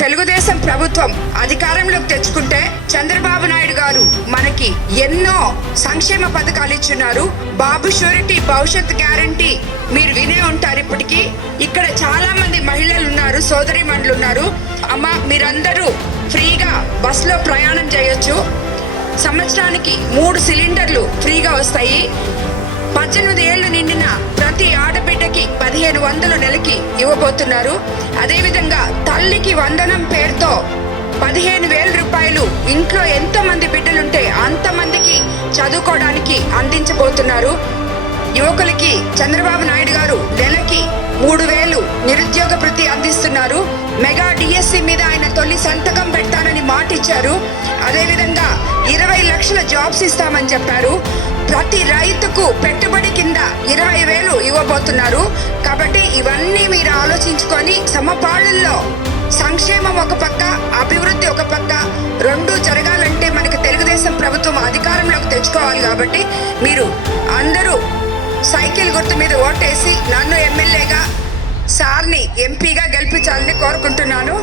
తెలుగుదేశం ప్రభుత్వం అధికారంలోకి తెచ్చుకుంటే చంద్రబాబు నాయుడు గారు మనకి ఎన్నో సంక్షేమ పథకాలు ఇచ్చున్నారు. బాబు షూరిటీ భవిష్యత్ గ్యారంటీ మీరు వినే ఉంటారు ఇప్పటికీ. ఇక్కడ చాలా మంది మహిళలు ఉన్నారు సోదరి ఉన్నారు. అమ్మ మీరందరూ ఫ్రీగా బస్సులో ప్రయాణం చేయొచ్చు. సంవత్సరానికి మూడు సిలిండర్లు ఫ్రీగా వస్తాయి. పద్దెనిమిది ఏళ్ళు నిండిన ప్రతి పదిహేను వందలు నెలకి ఇవ్వబోతున్నారు. అదేవిధంగా తల్లికి వందనం పేరుతో పదిహేను వేల రూపాయలు. ఇంట్లో ఎంతమంది బిడ్డలుంటే అంతమందికి చదువుకోవడానికి అందించబోతున్నారు. యువకులకి చంద్రబాబు నాయుడు గారు నెలకి మూడు వేలు నిరుద్యోగ వృత్తి అందిస్తున్నారు. మెగా డిఎస్సి మీద ఆయన తొలి సంతకం పెడతానని మాట ఇచ్చారు అదేవిధంగా ఇరవై లక్షల జాబ్స్ ఇస్తామని చెప్పారు. ప్రతి రైతుకు పెట్టు కింద ఇరవై వేలు ఇవ్వబోతున్నారు. కాబట్టి ఇవన్నీ మీరు ఆలోచించుకొని సమపాళ్ళల్లో సంక్షేమం ఒక పక్క అభివృద్ధి ఒక పక్క రెండు జరగాలంటే మనకి తెలుగుదేశం ప్రభుత్వం అధికారంలోకి తెచ్చుకోవాలి కాబట్టి మీరు అందరూ సైకిల్ గుర్తు మీద ఓటేసి నన్ను ఎమ్మెల్యేగా సార్ని ఎంపీగా గెలిపించాలని కోరుకుంటున్నాను.